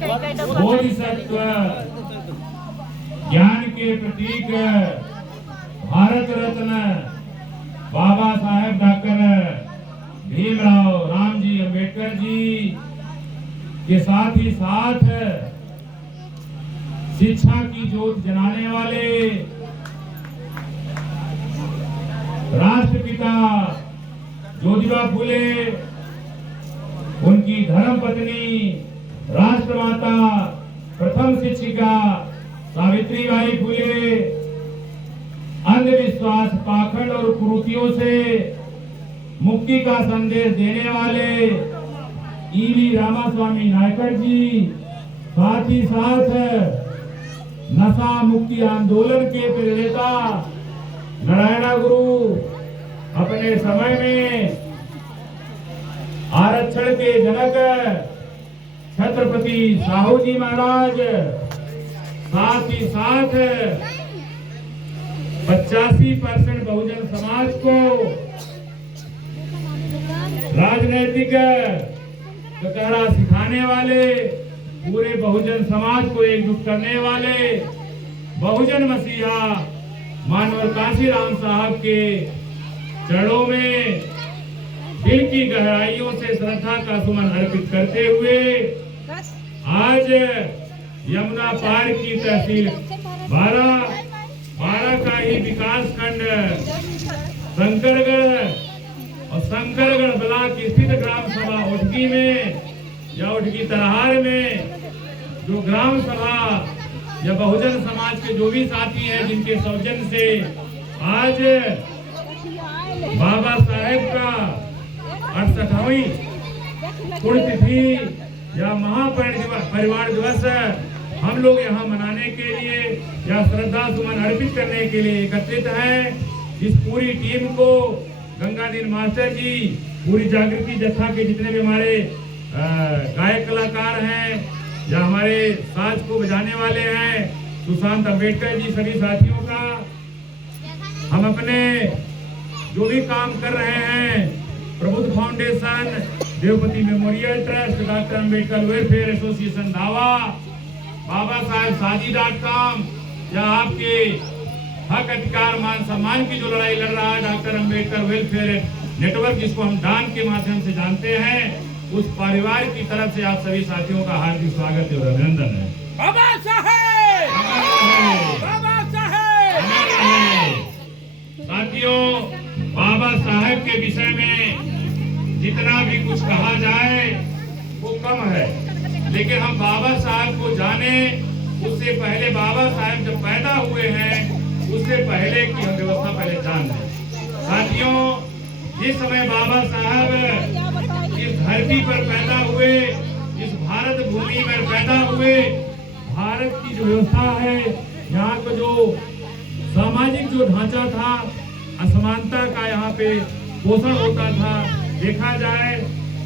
बोधिसत्व ज्ञान के प्रतीक भारत रत्न बाबा साहेब डॉक्टर भीमराव रामजी अंबेडकर जी के साथ ही साथ शिक्षा की ज्योत जलाने वाले राष्ट्रपिता ज्योतिबा फुले, उनकी धर्मपत्नी राष्ट्रमाता प्रथम शिक्षिका सावित्रीबाई फुले, अंधविश्वास, पाखंड और कुरीतियों से मुक्ति का संदेश देने वाले ईवी रामास्वामी नायकर जी, साथ ही साथ नशा मुक्ति आंदोलन के प्रेरता नारायण गुरु, अपने समय में आरक्षण के जनक छत्रपति साहू जी महाराज, साथ ही साथ 85% बहुजन समाज को राजनैतिक ककहरा सिखाने वाले, पूरे बहुजन समाज को एकजुट करने वाले बहुजन मसीहा मानवर काशीराम साहब के चरणों में दिल की गहराइयों से श्रद्धा का सुमन अर्पित करते हुए आज यमुना पार की तहसील 12 का ही विकास खंड शंकरगढ़ और शंकरगढ़ ब्लॉक स्थित ग्राम सभा उठगी में या उठगी तरहार में जो ग्राम सभा या बहुजन समाज के जो भी साथी हैं, जिनके सौजन्य से आज बाबा साहेब का 68वीं पुण्यतिथि या महापरिवार दिवस हम लोग यहाँ मनाने के लिए या श्रद्धा सुमन अर्पित करने के लिए एकत्रित हैं। इस पूरी टीम को गंगाधर मास्टर जी, पूरी जागृति जत्था के जितने भी हमारे गायक कलाकार हैं या हमारे साज को बजाने वाले हैं, सुशांत अंबेडकर जी, सभी साथियों का हम अपने जो भी काम कर रहे हैं, Prabuddh foundation, Devpati memorial trust, doctor Ambedkar welfare association धावा, बाबा साहेब शादी.com या आपके हक अधिकार मान सम्मान की जो लड़ाई लड़ रहा है डॉक्टर अंबेडकर वेलफेयर नेटवर्क, जिसको हम दान के माध्यम से जानते हैं, उस परिवार की तरफ से आप सभी साथियों का हार्दिक स्वागत और अभिनंदन है। बाबा साहेब, बाबा साहेब। साथियों, बाबा साहेब के विषय में जितना भी कुछ कहा जाए वो कम है, लेकिन हम बाबा साहब को जाने उससे पहले बाबा साहब जब पैदा हुए हैं उससे पहले की हम व्यवस्था पहले जान लें। साथियों, जिस समय बाबा साहब इस धरती पर पैदा हुए, इस भारत भूमि में पैदा हुए, भारत की जो व्यवस्था है, यहाँ का जो सामाजिक जो ढांचा था, असमानता का यहाँ पे पोषण होता था। देखा जाए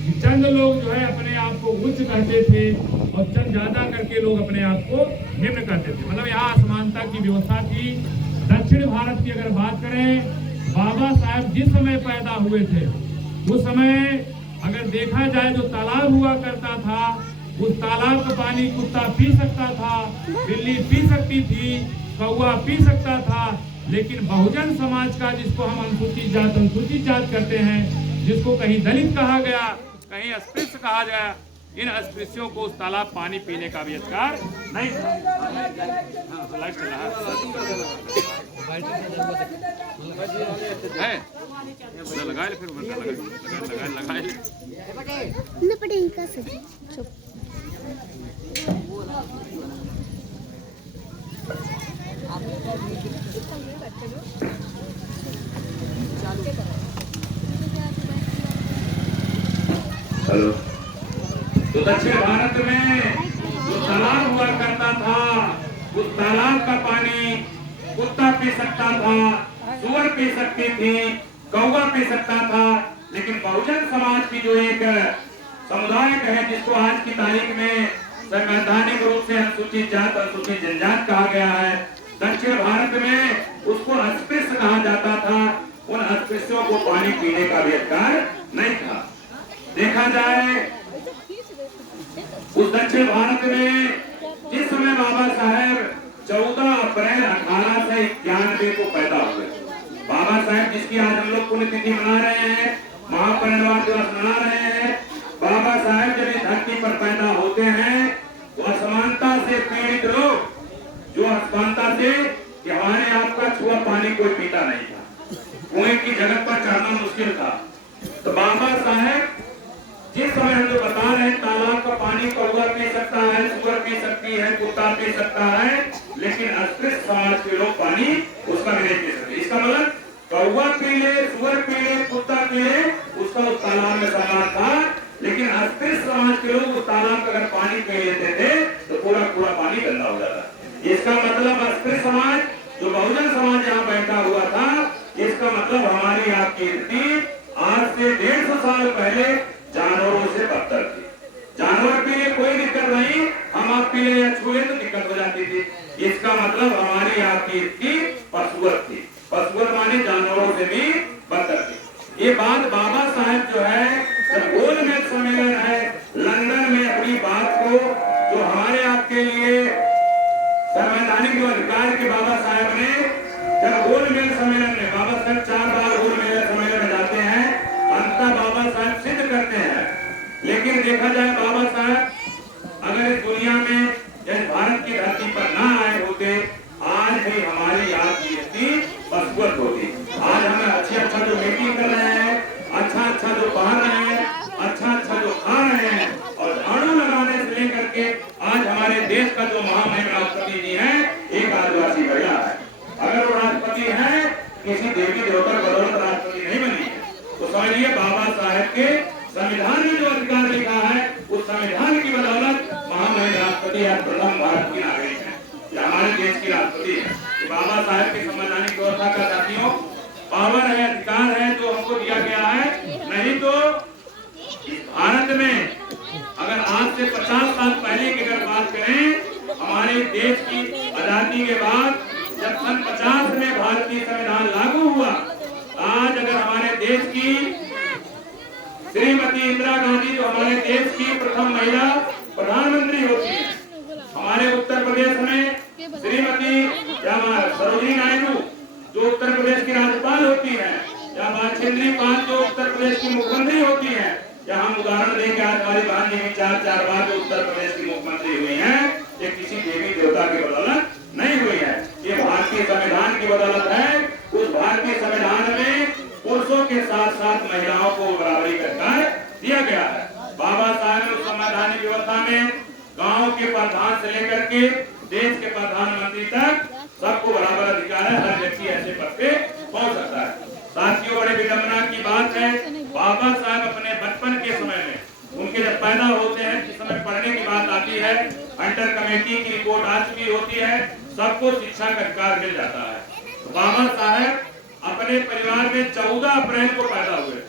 कि चंद लोग जो है अपने आप को उच्च कहते थे और चंद ज्यादा करके लोग अपने आप को निम्न कहते थे, मतलब यहाँ असमानता की व्यवस्था थी। दक्षिण भारत की अगर बात करें, बाबा साहब जिस समय पैदा हुए थे उस समय अगर देखा जाए जो तालाब हुआ करता था, उस तालाब का पानी कुत्ता पी सकता था, बिल्ली पी सकती थी, कौवा पी सकता था, लेकिन बहुजन समाज का, जिसको हम अनुसूचित जात करते हैं, जिसको कहीं दलित कहा गया, कहीं अस्पृश्य कहा गया, इन अस्पृश्यों को उस तालाब पानी पीने का भी अधिकार नहीं था। लाइट चल रहा है, लगाए फिर लगाए हेलो। तो दक्षिण भारत में जो तालाब हुआ करता था, उस तालाब का पानी कुत्ता पी सकता था, सुअर पी सकती थी, कौवा पी सकता था, लेकिन बहुजन समाज की जो एक समुदाय है, जिसको आज की तारीख में संवैधानिक रूप से अनुसूचित जात, अनुसूचित जनजात कहा गया है, दक्षिण भारत में उसको अस्पृश्य कहा जाता था। उन अस्पृश्यों को पानी पीने का भी अधिकार नहीं था। देखा जाए उस दक्षिण भारत में जिस समय बाबा साहेब 14 अप्रैल 1891 को पैदा हुए, बाबा साहेब जिसकी आज हम लोग पुण्यतिथि मना रहे हैं, महापरिनिर्वाण दिवस मना रहे हैं, बाबा साहेब जब इस धरती पर पैदा होते हैं तो असमानता से पीड़ित लोग, जो असमानता से कि हमारे आपका छुआ पानी कोई पीता नहीं था, कुएं की जगह पर चढ़ना मुश्किल था, तो बाबा साहेब जिस समय हम लोग बता रहे हैं तालाब का पानी कौवा पी सकता है, सुअर पी सकती है, कुत्ता पी सकता है, लेकिन अस्पृश्य समाज के लोग पानी उसका भी नहीं पी सकते। इसका मतलब कौवा पी ले, सुअर पी ले, कुत्ता पी ले, उसका उस तालाब में सम्मान था, लेकिन अस्पृश्य समाज के लोग उस तालाब का अगर पानी पी लेते थे तो पूरा पूरा पानी गंदा हो जाता। इसका मतलब अस्पृश्य समाज, जो बहुजन समाज यहाँ बैठा हुआ था, इसका मतलब हमारी आपकी रीति आज से 150 साल पहले जानवरों से बदतर थी। जानवर पी ले कोई दिक्कत नहीं, हम आप पी ले या छुए तो दिक्कत हो जाती थी। इसका मतलब हमारी आपकी रीति पशुवत थी, पशुवत माने जानवरों से भी बदतर थी। ये बात बाबा साहेब जो है जब गोलमेज सम्मेलन है लंदन में अपनी बात को, जो हमारे आपके लिए संवैधानिक जो अधिकार के बाबा साहेब ने जब गोलमेज सम्मेलन में, बाबा साहेब 4 बार गोलमेज सम्मेलन में जाते हैं, अंततः बाबा साहेब सिद्ध करते हैं। लेकिन देखा जाए बाबा साहेब अगर इस दुनिया में इस भारत की धरती पर ना आए होते, आज भी हमारी आपकी स्थिति पशुवत होती। आज हमें अच्छा जो मीटिंग कर रहे हैं, अच्छा जो पहन रहे हैं, अच्छा जो खा रहे हैं, और झाड़ू लगाने से लेकर के आज हमारे देश का जो महामहिम राष्ट्रपति जी है एक आदिवासी महिला है। अगर वो राष्ट्रपति है, किसी देवी देवता बदौलत राष्ट्रपति नहीं बनी है, तो समझिए बाबा साहेब के संविधान में जो अधिकार लिखा है उस संविधान की बदौलत महामहिम राष्ट्रपति है, प्रथम भारत की नागरिक है, या हमारे देश की राष्ट्रपति है। तो बाबा साहेब की संवैधानिक व्यवस्था का साथियों पावर है, अधिकार है जो हमको दिया गया है। नहीं तो इस भारत में अगर आज से 50 साल पहले की अगर बात करें, हमारे देश की आजादी के बाद जब सन 50 में भारतीय संविधान लागू हुआ, आज अगर हमारे देश की श्रीमती इंदिरा गांधी जो हमारे देश की प्रथम महिला प्रधानमंत्री होती है, हमारे उत्तर प्रदेश में श्रीमती सरोजिनी नायडू जो उत्तर प्रदेश की राज्यपाल होती है, या बाछेंद्री पाल जो उत्तर प्रदेश की मुख्यमंत्री होती है, या हम उदाहरण देंगे आज हमारी बहन जी 4 बार जो उत्तर प्रदेश की मुख्यमंत्री हुई है, ये किसी देवी देवता की बदौलत नहीं हुई है, ये भारतीय संविधान की बदौलत है। उस भारतीय संविधान में पुरुषों के साथ साथ महिलाओं को बराबरी का अधिकार दिया गया है। बाबा साहेब ने संवैधानिक व्यवस्था में गांव के प्रधान से लेकर के देश के प्रधानमंत्री तक सबको बराबर अधिकार है, हर व्यक्ति ऐसे पद पे पहुंच सकता है। साथियों बड़े विडंबना की बात है, बाबा साहब अपने बचपन के समय में, उनके जब पैदा होते हैं जिस समय पढ़ने की बात आती है, अंडर कमेटी की रिपोर्ट आ चुकी होती है, सबको शिक्षा का अधिकार मिल जाता है। बाबा साहब अपने परिवार में 14 अप्रैल को पैदा हुए,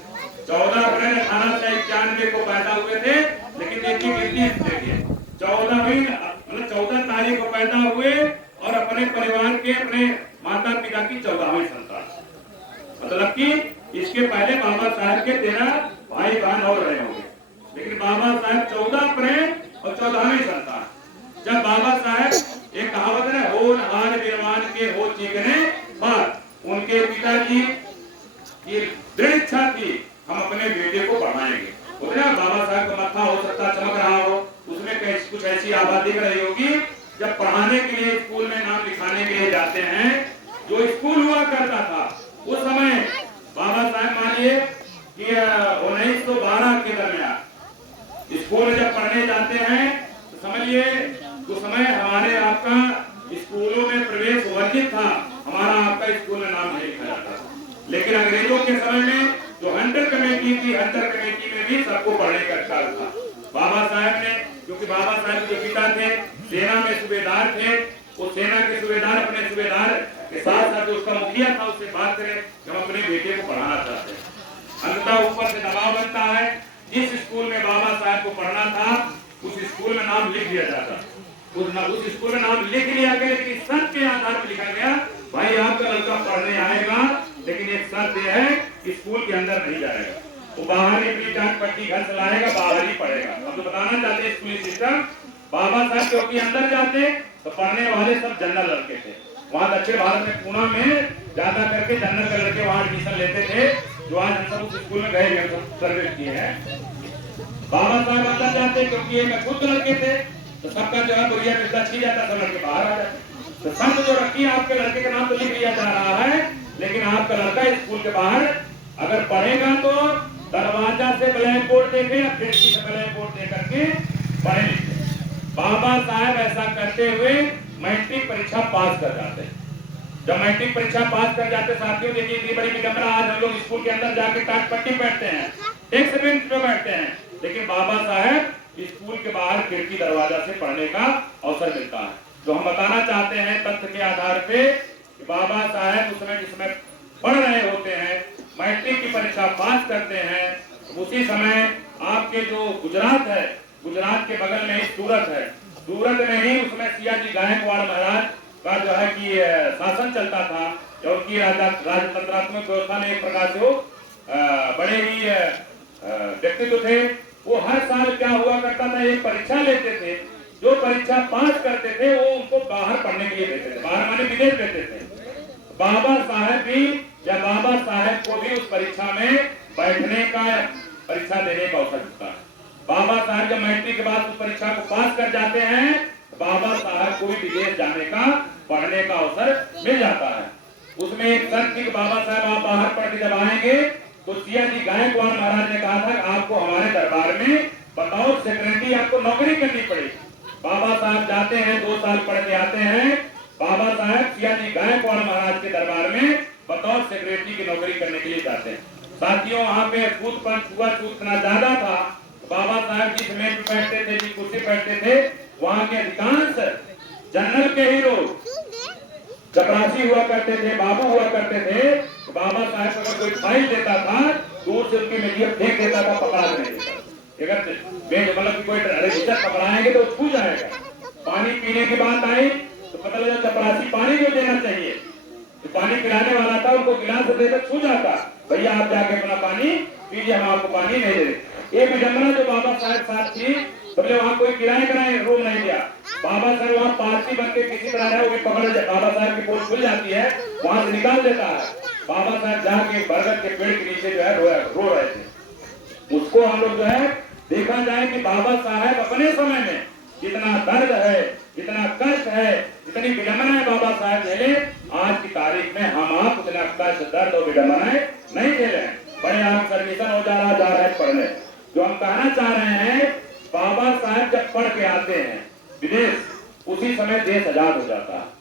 14 अप्रैल 1891 को पैदा हुए थे। लेकिन देखिए गिनती देखिए 14 तारीख को पैदा हुए और अपने परिवार के अपने माता पिता की 14वीं संतान, मतलब कि इसके पहले बाबा साहब के 13 भाई बहन और रहे होंगे, लेकिन बाबा साहब 14 अप्रैल और 14वीं संतान। जब बाबा साहब एक कहावत है, होन हार विरमान के हो चीकने पर, उनके पिताजी की दृढ़ इच्छा थी हम अपने बेटे को पढ़ाएंगे। उतना बाबा साहब का मत्था हो सकता चमक रहा हो, उसमें कुछ ऐसी आवाज दिख रही होगी। जब पढ़ाने के लिए स्कूल में नाम लिखाने के लिए जाते हैं, जो स्कूल हुआ करता था उस समय बाबा साहब मानिए कि 1912 के दरमियान स्कूल में जब पढ़ने जाते हैं तो समझिए उस समय हमारे आपका स्कूलों में प्रवेश वर्जित था, हमारा आपका स्कूल में नाम नहीं लिखा जाता। लेकिन अंग्रेजों के समय में जो हंटर कमेटी थी, हंटर कमेटी में भी सबको पढ़ने का अधिकार था। बाबा साहब ने, क्योंकि बाबा साहब के पिता थे सेना में सूबेदार थे, वो सेना के सूबेदार अपने सूबेदार के साथ साथ उसका मुखिया था उससे बात करें कि हम अपने बेटे को पढ़ाना चाहते हैं। अंततः ऊपर से दबाव बनता है, जिस स्कूल में बाबा साहब को पढ़ना था उस स्कूल में नाम लिख दिया जाता, उस स्कूल में नाम लिख लिया गया, लेकिन शर्त के आधार पर लिखा गया भाई आपका लड़का पढ़ने आएगा, लेकिन एक शर्त यह है कि स्कूल के अंदर नहीं जाएगा। वो बाहर ही अपनी चाट पट्टी घर चलाएगा, बाहर ही पढ़ेगा। हम तो बताना चाहते हैं स्कूली सिस्टम, बाबा साहब क्योंकि अंदर जाते तो पढ़ने वाले सब जनरल लड़के थे। वहाँ दक्षिण भारत में पुणे में ज्यादा करके जनरल के लड़के वहाँ एडमिशन लेते थे, जो आज हम सब उस स्कूल में गए सर्विस किए हैं। बाबा साहब अंदर जाते क्योंकि एक खुद लड़के थे, तो सबका जो है बुढ़िया पिछला छी जाता, सब लड़के बाहर आ जाते। तो संत जो रखी है आपके लड़के का नाम तो लिख लिया जा रहा है, लेकिन आपका लड़का स्कूल के बाहर अगर पढ़ेगा तो दरवाजा से ब्लैक बोर्ड देखे या खिड़की से ब्लैक बोर्ड दे करके पढ़े लिखे। बाबा साहब ऐसा करते हुए मैट्रिक परीक्षा पास कर जाते हैं। जब मैट्रिक परीक्षा पास कर जाते साथियों, देखिए इतनी बड़ी विडंबना, आज हम लोग स्कूल के अंदर जाके टाट पट्टी बैठते हैं, डेस्क बेंच पे बैठते हैं, लेकिन बाबा साहब स्कूल के बाहर खिड़की दरवाजा से पढ़ने का अवसर मिलता है। जो हम बताना चाहते हैं तथ्य के आधार पे कि बाबा साहब उस समय जिसमें पढ़ रहे होते हैं, मैट्रिक की परीक्षा पास करते हैं, उसी समय आपके जो गुजरात है, गुजरात के बगल में ही सूरत है, सूरत में ही उसमें सियाजी गायकवाड़ महाराज का जो है कि शासन चलता था, जो उनकी राजतंत्रात्मक व्यवस्था में एक प्रकार से वो बड़े ही व्यक्तित्व थे। वो हर साल क्या हुआ करता था, एक परीक्षा लेते थे, जो परीक्षा पास करते थे वो उनको बाहर पढ़ने के लिए देते थे, बाहर माने विदेश देते थे। बाबा साहब भी या बाबा साहब को भी उस परीक्षा में बैठने का, परीक्षा देने का अवसर मिलता है। बाबा साहब जब मैट्रिक के बाद उस परीक्षा को पास कर जाते हैं, बाबा साहब को भी विदेश जाने का, पढ़ने का अवसर मिल जाता है। उसमें एक शर्त थी कि बाबा साहब आप बाहर पढ़ के जब आएंगे तो सियाजी गायकवाड़ महाराज ने कहा था कि आपको हमारे दरबार में बतौर सेक्रेटरी आपको नौकरी करनी पड़ेगी। बाबा साहब जाते हैं, 2 साल पढ़ के आते हैं, बाबा साहब सियाजी गायकवाड़ महाराज के दरबार में बतौर सेक्रेटरी की नौकरी करने के लिए जाते हैं। साथियों वहाँ पे छूतपन छुआछूत इतना ज्यादा था, बाबा साहब जिस मेज पे बैठते थे, जिस कुर्सी पे बैठते थे, वहाँ के अधिकांश जनरल के ही लोग चपरासी हुआ करते थे, बाबू हुआ करते थे। तो बाबा साहब अगर कोई फाइल देता था, दूर से उनकी मीडिया फेंक देता था, पकड़ा नहीं देता। अगर मतलब कोई पकड़ाएंगे तो छू जाएगा। पानी पीने की बात आई तो पता लगा चपरासी पानी जो देना चाहिए, तो पानी पिलाने वाला था, उनको गिलास देकर छू जाता, भैया आप जाके अपना पानी पीजिए, हम आपको पानी नहीं दे रहे। एक विडंबना जो बाबा साहब साथ थी, बोले वहाँ कोई किराए रूम नहीं दिया, बाबा साहब वहाँ पारसी बन के किसी तरह है, वो भी पकड़, बाबा साहब की पोस्ट खुल जाती है, वहां से निकाल देता है। बाबा साहब जाके बरगद के पेड़ के नीचे जो है रो रहे थे। उसको हम लोग जो है देखा जाए कि बाबा साहब अपने समय में जितना दर्द है, जितना कष्ट है, जितनी विडंबना है बाबा साहब झेले, आज की तारीख में हम आप उतना कष्ट, दर्द और विडंबनाएं नहीं झेले हैं। बड़े आप सर्विसन हो जा रहा है पढ़ने। जो हम कहना चाह रहे हैं, बाबा साहब जब पढ़ के आते हैं विदेश, उसी समय देश आजाद हो जाता है।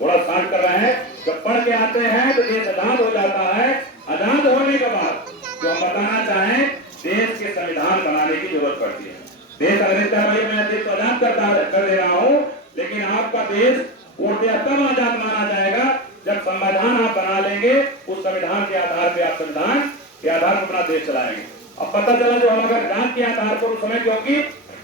थोड़ा शांत कर रहे हैं, जब पढ़ के आते हैं तो देश आजाद हो जाता है। आजाद होने के बाद जो हम बताना चाहें, देश के संविधान बनाने की जरूरत पड़ती है। देश अग्रता भाई मैं देश आजाद कर दे रहा हूँ, लेकिन आपका देश पूर्णतः तब आजाद माना जाएगा जब संविधान आप बना लेंगे, उस संविधान के आधार पे आप संविधान के आधार पर अपना देश चलाएंगे। अब पता चला जो हम अगर जात के आधार पर उस समय, क्योंकि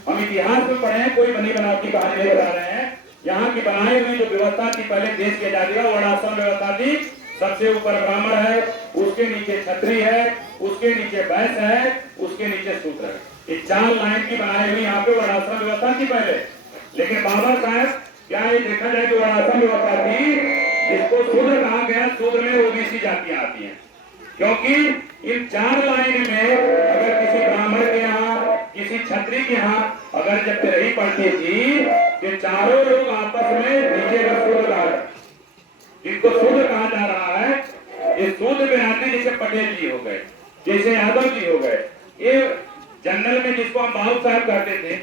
हम इतिहास में पढ़े हैं, कोई बनी बनावटी कहानी नहीं बता रहे हैं, यहाँ की बनाई हुई जो व्यवस्था थी पहले देश की आजादी का, वर्णाश्रम व्यवस्था थी। सबसे ऊपर ब्राह्मण है, उसके नीचे क्षत्रिय है, उसके नीचे वैश्य है, उसके नीचे शूद्र है। ये 4 लाइन की बनाई हुई यहाँ पे वर्णाश्रम व्यवस्था थी पहले। लेकिन बाबा साहब क्या ये देखा जाए कि वर्णाश्रम व्यवस्था थी, जिसको शूद्र कहा गया, शूद्र में ओबीसी जातियां आती हैं, क्योंकि इन 4 लाइन में अगर किसी ब्राह्मण के यहाँ, किसी क्षत्रिय के यहाँ अगर जब रही पड़ती थी, ये चारों लोग आपस में नीचे का शूद्र कहा, जिनको शूद्र कहा जा रहा है, ये शूद्र बिरादरी जैसे पटेल जी हो गए, जैसे यादव जी हो गए, ये जनरल में जिसको हम बाबू साहब कहते थे,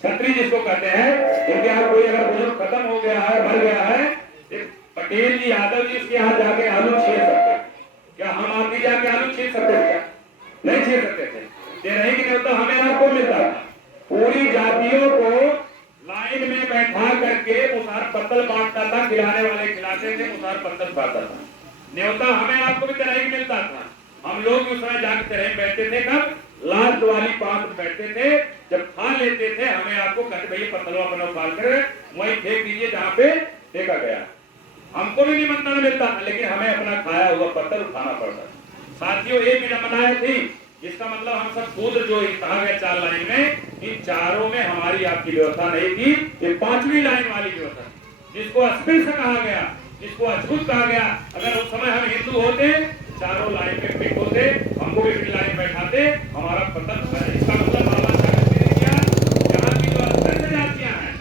छत्री जिसको कहते हैं, इनके यहाँ कोई अगर बुजुर्ग खत्म हो गया है, मर गया है, पटेल जी, यादव जी उसके यहाँ जाके आलू छील सकते। क्या हम आप भी जाके आलू छील सकते थे? क्या नहीं छील सकते थे। ये नहीं कि होता, हमें आपको मिलता था। पूरी जातियों को लाइन में बैठा करके मुसार पत्तल बांटता था, खिलाने वाले खिलाते थे, मुसार पत्तल बांटता था। न्योता हमें आपको भी तरह मिलता था। हम लोग उस समय जाके तरह बैठते थे, कब लास्ट वाली पांच बैठते थे, जब खा लेते थे हमें आपको कहते भैया पत्तलवा बनाओ, फाल कर वही फेंक दीजिए जहाँ पे फेंका गया। हमको भी निमंत्रण मिलता था, लेकिन हमें अपना खाया हुआ पत्थर उठाना पड़ता। साथियों एक विडंबनाएं थी जिसका मतलब हम सब शूद्र जो कहा गया 4 लाइन में, इन चारों में हमारी आपकी व्यवस्था नहीं थी। ये 5वीं लाइन वाली व्यवस्था जिसको अस्पृश्य कहा गया, जिसको अछूत कहा गया। अगर उस समय हम हिंदू होते, चारों लाइन में फिट होते, हमको भी फिर लाइन बैठाते, हमारा पतन है। इसका मतलब बाबा साहब ने किया, यहाँ की जो अस्पृश्य जातियां हैं,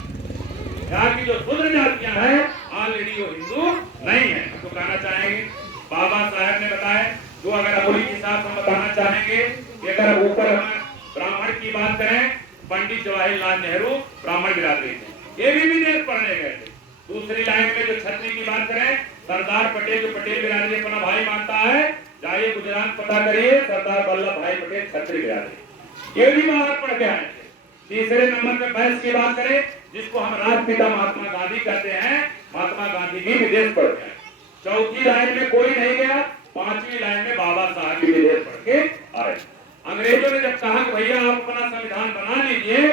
यहाँ की जो शूद्र जातियां हैं, ऑलरेडी वो हिंदू नहीं है। तो कहना चाहेंगे बाबा साहब ने बताया, जो अगर अबोली के साथ हम बताना चाहेंगे कि अगर ऊपर हम ब्राह्मण की बात करें, पंडित जवाहरलाल नेहरू ब्राह्मण बिरादरी थे, ये भी विदेश पढ़ने गए थे। दूसरी लाइन में जो छत्री की बात करें, सरदार पटेल जो पटेल बिरादरी अपना भाई मानता है, जाइए गुजरात पता करिए, सरदार वल्लभ भाई पटेल छत्री बिरादरी, ये भी बाहर पढ़ के आए थे। तीसरे नंबर पे बहस की बात करें, जिसको हम राष्ट्रपिता महात्मा गांधी कहते हैं, महात्मा गांधी भी विदेश पढ़ के आए। चौथी लाइन में कोई नहीं गया, 5वीं लाइन में बाबा साहब भी विदेश पढ़ के आए। अंग्रेजों ने जब कहा कि भैया आप अपना संविधान बना लीजिए,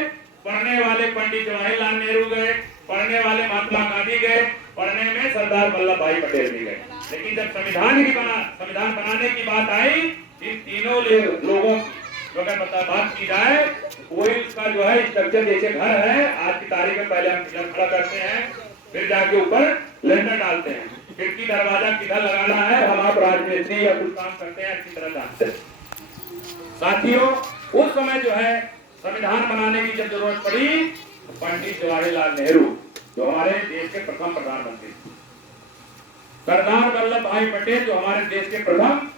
पढ़ने वाले पंडित जवाहरलाल नेहरू गए, पढ़ने वाले महात्मा गांधी गए, पढ़ने में सरदार वल्लभ भाई पटेल भी गए। लेकिन जब संविधान बनाने की बात आई, इन तीनों लोगों की अगर बात की जाए, कोई उसका जो है स्ट्रक्चर जैसे घर है, आज की तारीख में पहले हम पिलर खड़ा करते हैं, फिर जाके ऊपर लेंटर डालते हैं, खिड़की दरवाजा किधर लगाना है, हम आप राजमिस्त्री या कुछ काम करते हैं, अच्छी तरह जानते हैं। साथियों, उस समय जो है संविधान बनाने की जब जरूरत पड़ी, तो पंडित जवाहरलाल नेहरू जो हमारे देश के प्रथम प्रधानमंत्री, सरदार वल्लभ भाई पटेल जो हमारे देश के प्रथम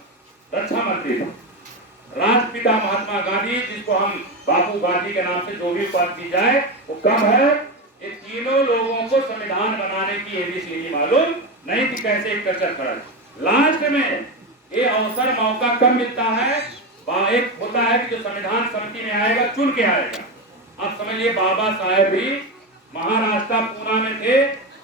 रक्षा मंत्री थे, राष्ट्रपिता महात्मा गांधी जिसको हम बापू गांधी के नाम से जो भी बात की जाए वो कम है। ये तीनों लोगों को संविधान बनाने की एबीसीडी मालूम नहीं थी, कैसे एक कचर खड़ा। लास्ट में ये अवसर मौका कब मिलता है, एक होता है कि जो संविधान समिति में आएगा चुन के आएगा। अब समझिए बाबा साहेब भी महाराष्ट्र पूना में थे,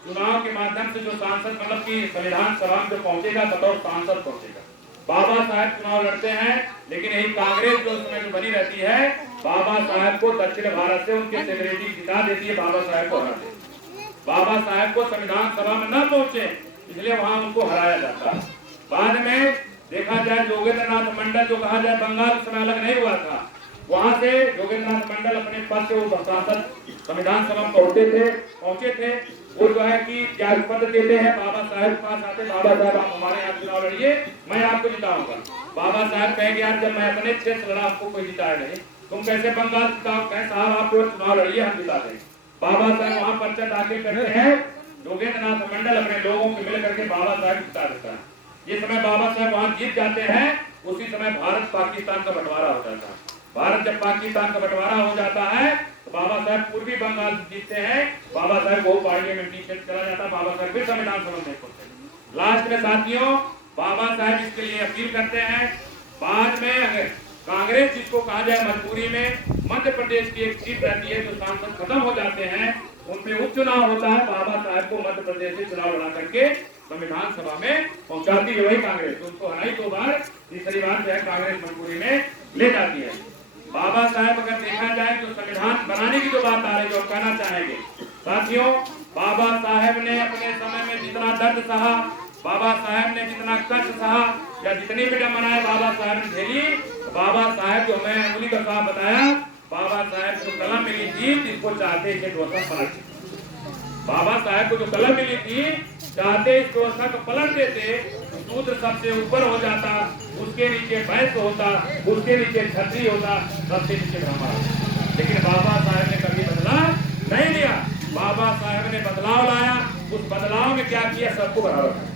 चुनाव के माध्यम से जो सांसद मतलब की संविधान सभा में जो पहुंचेगा बतौर सांसद पहुंचेगा। बाबा साहब चुनाव लड़ते हैं, लेकिन यही कांग्रेस जो उसमें जो बनी रहती है, बाबा साहब को दक्षिण भारत से उनके सेक्रेटरी जिता देती है, बाबा साहब को हरा देती है। बाबा साहब को संविधान सभा में न पहुंचे, इसलिए वहां उनको हराया जाता है। बाद में देखा जाए जोगेंद्रनाथ मंडल जो कहा जाए बंगाल समय अलग नहीं हुआ था, वहां से जोगेंद्रनाथ मंडल अपने पद से वो सांसद संविधान सभा में पहुंचे थे। वो जो है कि त्याग पत्र देते हैं, बाबा साहब के पास आते, बाबा साहब आप हमारे यहाँ चुनाव लड़िए, मैं आपको जिताऊंगा। बाबा साहब कहेंगे यार जब मैं अपने क्षेत्र लड़ा आपको कोई जिताया नहीं, तुम कैसे बंगाल जिताओ, कहे साहब आप चुनाव लड़िए हम जिता देंगे। बाबा साहब वहाँ पर्चा दाखिल करते हैं, जोगेंद्रनाथ मंडल अपने लोगों को मिल करके बाबा साहब जिता देता है। जिस समय बाबा साहब वहाँ जीत जाते हैं, उसी समय भारत पाकिस्तान का बंटवारा हो जाता है। भारत जब पाकिस्तान का बंटवारा हो जाता है, तो बाबा साहब पूर्वी बंगाल जीतते हैं, बाबा साहब वो पार्लियामेंट्री क्षेत्र चला जाता है, बाबा साहब फिर संविधान सभा में पहुंचते। लास्ट में साथियों बाबा साहब इसके लिए अपील करते हैं। बाद में अगर कांग्रेस जिसको कहा जाए मजबूरी में मध्य प्रदेश की एक सीट रहती है, जो सांसद खत्म हो जाते हैं, उनमें उपचुनाव होता है, बाबा साहब को मध्य प्रदेश से चुनाव लड़ा करके संविधान सभा में पहुंचाती है वही कांग्रेस। उनको हराई 2 बार, तीसरी बार जो है कांग्रेस मजबूरी में ले जाती है। बाबा साहब अगर देखा जाए तो संविधान बनाने की जो बात आ रही है, जो कहना चाहेंगे साथियों, बाबा साहब ने अपने समय में जितना दर्द सहा, बाबा साहब ने जितना कष्ट सहा, या जितनी भी विडंबनाएं बाबा साहब ने झेली, बाबा साहब जो हमें अंगुली का साहब बताया, बाबा साहब को कलम मिली थी जिसको चाहते थे व्यवस्था पलट, बाबा साहब को जो कलम मिली थी चाहते इस व्यवस्था को पलट देते, सूत्र सबसे ऊपर हो जाता, उसके नीचे भैंस होता, उसके नीचे छतरी होता, सबसे नीचे ब्रह्मा। लेकिन बाबा साहब ने कभी बदलाव नहीं लिया, बाबा साहब ने बदलाव लाया। उस बदलाव में क्या किया, सबको बराबर।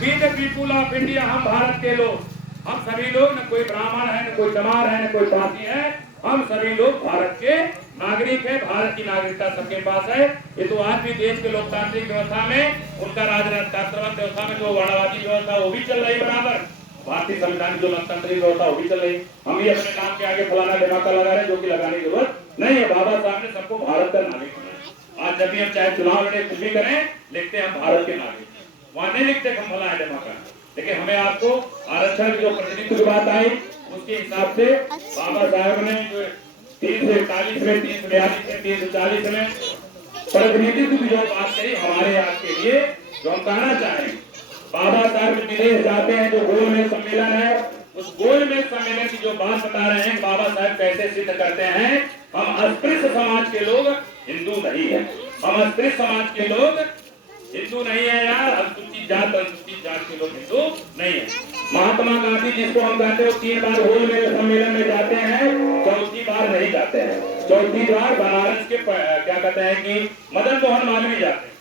We the people of India, हम भारत के लोग, हम सभी लोग, न कोई ब्राह्मण है, न कोई चमार है, न कोई पापी है, हम सभी लोग भारत के नागरिक है, भारत की नागरिकता सबके पास है। ये तो आज भी देश के लोकतांत्रिक व्यवस्था में उनका राजतंत्र व्यवस्था में जो वर्णवादी व्यवस्था वो भी चल रही बराबर, भारतीय संविधान की जो लोकतांत्रिक व्यवस्था वो भी चल रही। हम ही अपने नाम के आगे फलाना धमाका लगा रहे हैं, जो कि लगाने की जरूरत नहीं है। बाबा साहब ने सबको भारत का नागरिक बनाया। आज जब भी हम चाहे चुनाव लड़े कुछ भी करें, लिखते हम भारत के नागरिक, वहां नहीं लिखते हम फलाना धमाका। लेकिन हमें आपको आरक्षण की जो प्रतिनिधित्व की बात आई, उसके हिसाब से बाबा साहब ने जो 341 में, 342 में, 340 में प्रतिनिधित्व की जो बात कही, हमारे आज के लिए जो हम कहना चाहें, बाबा साहब विदेश जाते हैं, जो गोल में सम्मेलन है उस गोलमेज सम्मेलन की जो बात बता रहे हैं बाबा साहब कैसे सिद्ध करते हैं, हम अस्पृश्य समाज के लोग हिंदू नहीं है, हम अस्पृश्य समाज के लोग हिंदू नहीं है यार, अनुसूचित जात के लोग हिंदू नहीं है। महात्मा गांधी जिसको हम कहते हैं 3 बार गोलमेज सम्मेलन में जाते हैं, 4थी बार नहीं जाते हैं। 4थी बार बनारस के क्या कहते हैं कि मदन मोहन मालवीय जाते हैं।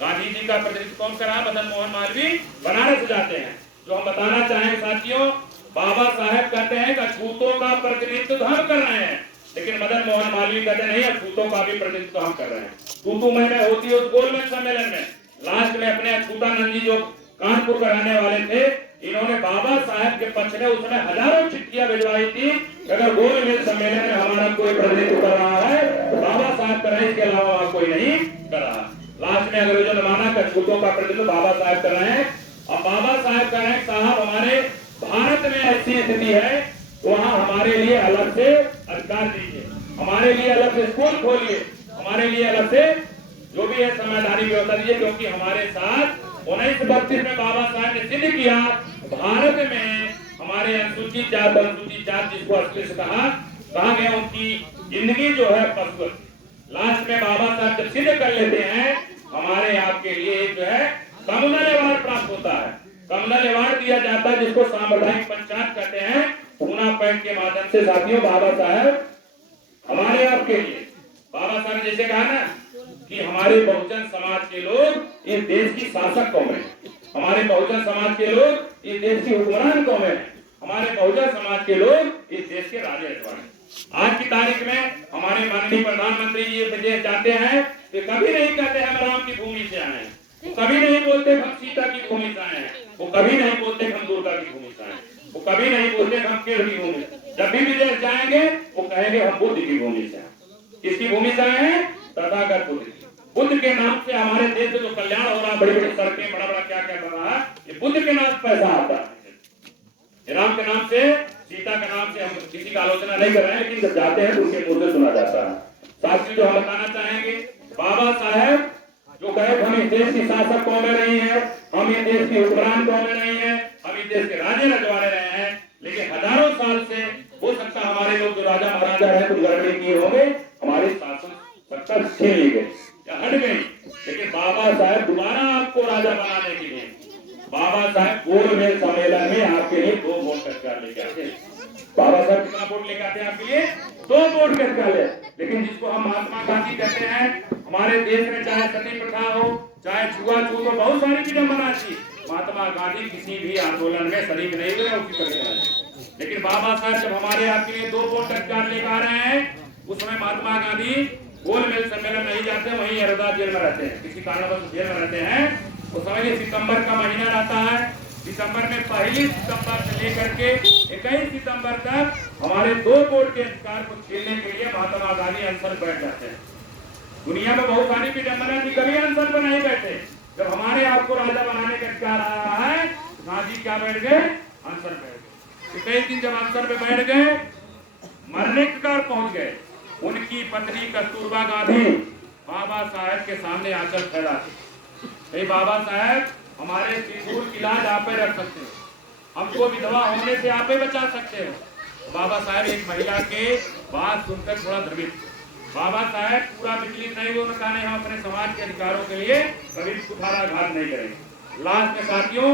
गांधी जी का प्रतिनिधित्व कौन कर रहा है? मदन मोहन मालवीय बनारस जाते हैं। जो हम बताना चाहेंगे साथियों, बाबा साहेब कहते हैं कि अछूतों का प्रतिनिधित्व तो हम कर रहे हैं, लेकिन मदन मोहन मालवीय कहते नहीं अछूतों का भी प्रतिनिधित्व हम कर रहे हैं। तू में होती है उस गोलमेज सम्मेलन में। लास्ट में अपने अछूतानंद जी जो कानपुर का रहने वाले थे, इन्होंने बाबा साहेब के पक्ष में उसमें हजारों चिट्ठियां भिजवाई थी। अगर गोलमेज सम्मेलन में हमारा कोई प्रतिनिधित्व कर रहा है तो बाबा साहेब कर रहे हैं, इसके अलावा कोई नहीं कर रहा। लास्ट में अंग्रेजों ने माना कि अछूतों का प्रतिनिधित्व बाबा साहेब कर रहे हैं। अब बाबा साहेब कह रहे हैं साहब हमारे भारत में ऐसी स्थिति है, वहाँ हमारे लिए अलग से अधिकार दीजिए, हमारे लिए अलग से स्कूल खोलिए, हमारे लिए अलग से जो भी है संवैधानिक व्यवस्था दीजिए, क्योंकि हमारे साथ 1932 में बाबा साहब ने सिद्ध किया भारत में हमारे अनुसूचित जात जिसको अस्पृश्य कहा गया, उनकी जिंदगी जो है पशु। लास्ट में बाबा साहब जब सिद्ध कर लेते हैं, हमारे आपके लिए जो है कम्युनल अवार्ड प्राप्त होता है। कम्युनल अवार्ड दिया जाता है जिसको सामुदायिक पंचायत कहते हैं। पूना पैक्ट के माध्यम से साथियों बाबा साहब हमारे आपके लिए, बाबा साहब ने जैसे कहा ना कि हमारे बहुजन समाज के लोग इस देश की शासक कौमें हैं, हमारे बहुजन समाज के लोग इस देश की हुक्मरान कौमें हैं, हमारे बहुजन समाज के लोग इस देश के राजे रखवाले हैं। आज की तारीख में हमारे माननीय प्रधानमंत्री जी ये देश चाहते हैं कि कभी नहीं कहते हम राम की भूमि से आए हैं, वो कभी नहीं बोलते हम सीता की भूमि से आए हैं, वो कभी नहीं बोलते हम दुर्गा की भूमि से आए हैं, वो कभी नहीं बोलते हम केरल की भूमि। जब भी विदेश जाएंगे वो कहेंगे हम बुद्ध की भूमि से आए। किसकी भूमि से आए हैं? तथागत बुद्ध की। बुद्ध के नाम से हमारे देश में जो कल्याण हो रहा है, बड़ी बड़ी सड़कें, बड़ा बड़ा क्या क्या बन रहा है, ये बुद्ध के नाम से पैसा आता है। राम के नाम से, सीता के नाम से हम किसी का आलोचना नहीं कर रहे हैं, लेकिन जब जाते हैं तो उनके मुंह से सुना जाता है। साथियों जो हम बताना चाहेंगे, बाबा साहेब जो कहे हम इस देश की शासक कौमें नहीं है, हम इस देश की हुक्मरान कौमें नहीं है, हम इस देश के राजे रजवाड़े रहे हैं, लेकिन हजारों साल से हो सकता हमारे लोग जो राजा महाराजा रहे कुछ गड़बड़ी किए होंगे, हमारी शासन सत्ता छीन ली गई या हट गई, लेकिन बाबा साहब दोबारा आपको राजा बनाने के लिए बाबा साहब गोलमेज सम्मेलन में आपके लिए 2 वोट अधिकार लेके आते। बाबा साहब कितना वोट लेके आते हैं आपके लिए? 2 वोट का अधिकार है। लेकिन जिसको हम महात्मा गांधी कहते हैं, हमारे देश में चाहे सती प्रथा हो, चाहे छुआछूत हो, बहुत सारी विडंबना थी, महात्मा गांधी किसी भी आंदोलन में शरीक नहीं हुए, उसकी तरह। लेकिन बाबा साहब जब हमारे आपके लिए 2 वोट अधिकार लेकर आ रहे हैं, उस समय महात्मा गांधी गोलमेज सम्मेलन नहीं जाते, वहीं हरिद्वार जेल में रहते हैं, किसी कारणवश जेल में रहते हैं। उस समय सितंबर का महीना रहता है, दिसंबर में 1 सितंबर से लेकर के 21 सितंबर तक हमारे 2 वोट के अधिकार को छीनने के लिए महात्मा गांधी अनशन बैठ जाते हैं। दुनिया में बहुत सारी विडंबना थी, कभी अनशन पर नहीं बैठे। जब हमारे आपको राजा बनाने का अधिकार आ रहा है, गांधी क्या बैठ गए? अनशन बैठ गए। 21 दिन जब अनशन पे बैठ गए, मरने के कगार पहुंच गए, उनकी पत्नी कस्तूरबा गांधी बाबा साहब के सामने आंचल फैलाती, नहीं बाबा साहब हमारे सिंदूर की लाज आप ही रख सकते हो, हमको विधवा होने से आप ही बचा सकते हो। बाबा साहब एक महिला के बात सुनकर थोड़ा द्रवित, बाबा साहब पूरा विचलित नहीं हुए, उन्होंने कहा नहीं हम अपने समाज के अधिकारों के लिए कभी कुठाराघात नहीं करेंगे। लास्ट में साथियों